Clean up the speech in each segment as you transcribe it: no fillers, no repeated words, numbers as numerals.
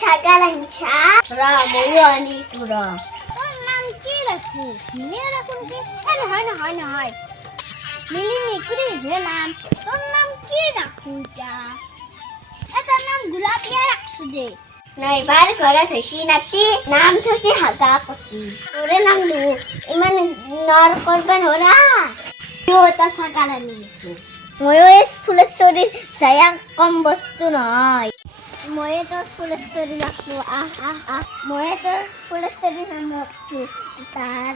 সাগার আনছা ময়ও আনিস তোর নাম কি রাখু মিলিয়ে রাখুন কি হয় না মিলি কি রে নাম তোর নাম কি রাখু যা তোর নাম গোলাপিয়া রাখছু দে নাই বার করে থইছি নাতি নাম থইছি হাগা কতি ওরে নাম লু ইমান নর করবেন ওরা তা সাগার আনিস ময়ও এস ফুলেশ্বরী ছায়া কম বস্তু নয় ময়ে তো ফুলেশ্বরী রাখবো ময়ে তো ফুলেশ্বরী নাম রাখবো তার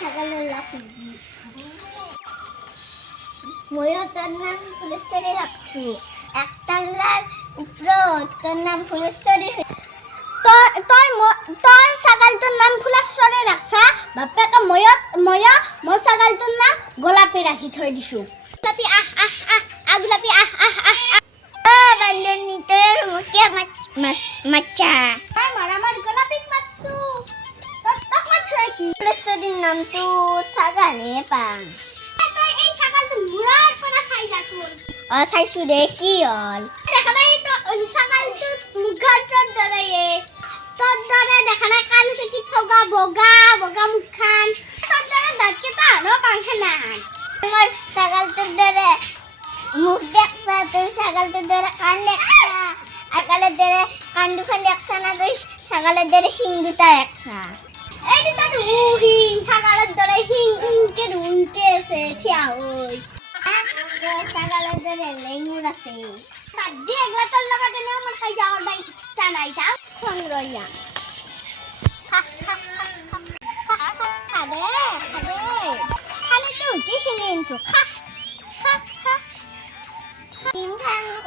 সকালে রাখবো ময়ও তোর নাম ফুলেশ্বরী রাখবো একতলার উপর তোর নাম ফুলেশ্বরী তোর সকাল তোর নাম ফুলেশ্বরী রাখছা বাপেকে ময়া মোর সকাল তোর নাম গোলাপি রাখি থই দিছো গোলাপি গোলাপি বান্দনি তোর মুখে মাচ্চা আমার গোলাপি মাছু তোর মাছু কি ফুলেশ্বরীর নাম তো সাগালে পাং এই সকাল তো মুরার পড়া সাইজাছুন সাইছু দে কি হল দেখা নাই তো সকাল তো মুখার ধরে তোর ধরে দেখা নাই কাল সে কি ঠগা বগা মুখান তোর ধরে দাঁতকে তো আনো পাংখা না তোমার সকাল তো ধরে মুখ দেখছা তুই সকাল তো ধরে কান দেখছা আকালের ধরে কান দুখান দেখছা না তুই সকালের ধরে হিং দুটা দেখছা এই তো হিং সকালের ধরে হিং উল্টে এসে ঠিয়া ওই সকালের ধরে লেঙ্গুর আছে সাদ্দি একলা তোর লাগাতে না আমার খাই যাওয়ার নাই ইচ্ছা নাই যাও সংগ্রহিয়া খাবে তো উঠিছি কিন্তু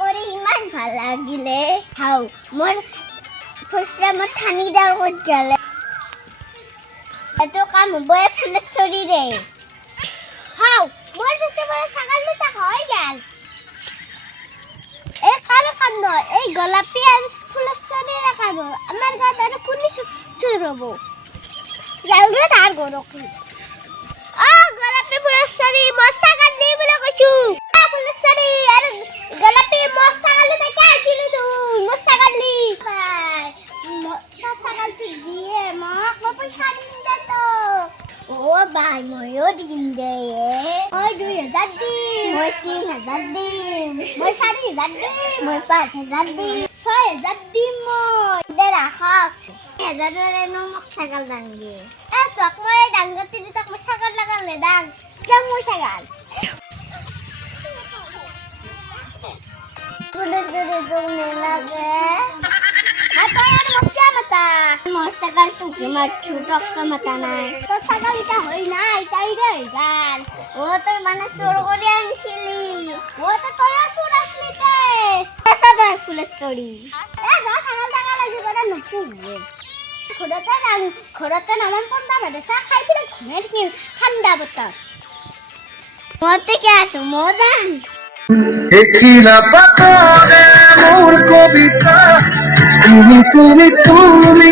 করে ইমান ভাল লাগিলে হাও মোর ফুসরা মোর ঠানি দাও কত গেলে এত কাম বয়ে ফুলেশ্বরী রে হাও মোর কাছে বড় সকাল তো হয়ে গেল এই কাম নয় এই গোলাপি আর ফুলেশ্বরী রাখাবো আমার গাছ আর পুলিশ চুরবো যাওরে তার গরকি গোলাপি ফুলেশ্বরী মস্তা কাট নেই বলে কইছু ফুলেশ্বরী আর গোলাপি মস্তা কালু দেখে আসিলি তুই মস্তা কাটলি মস্তা কাল তুই দিয়ে মক বাপু শাড়ি দিন তো ও ভাই ময়ও দিন দে ওই 2000 দিন ওই 3000 দিন ওই 4000 দিন ওই 5000 দিন 6000 দিন মই দে রাখা 1000 এর নমক সাগাল দাঙ্গে এ তোক মই দাঙ্গতি দি তোক মই সাগাল লাগালে দাং কেম মই সাগাল দূরে লাগে আর মস্তা মাতা মস্তাকাল তুই মাছু টক্কা মাতা নাই তো সাগালটা হই নাই তাই রে গাল ও তুই মানে চোর করে আনছিলি ও তো তোর চোর আসলি তে সাদা ফুলেশ্বরী এ যা সাগাল লাগি করে নচু খড়তে নামান পড়া বেদে চা খাই ফিরে ঘুমের কি ঠান্ডা বতা মতে কে আছো মদান দেখিলা পাতনে মোর কবিতা তুমি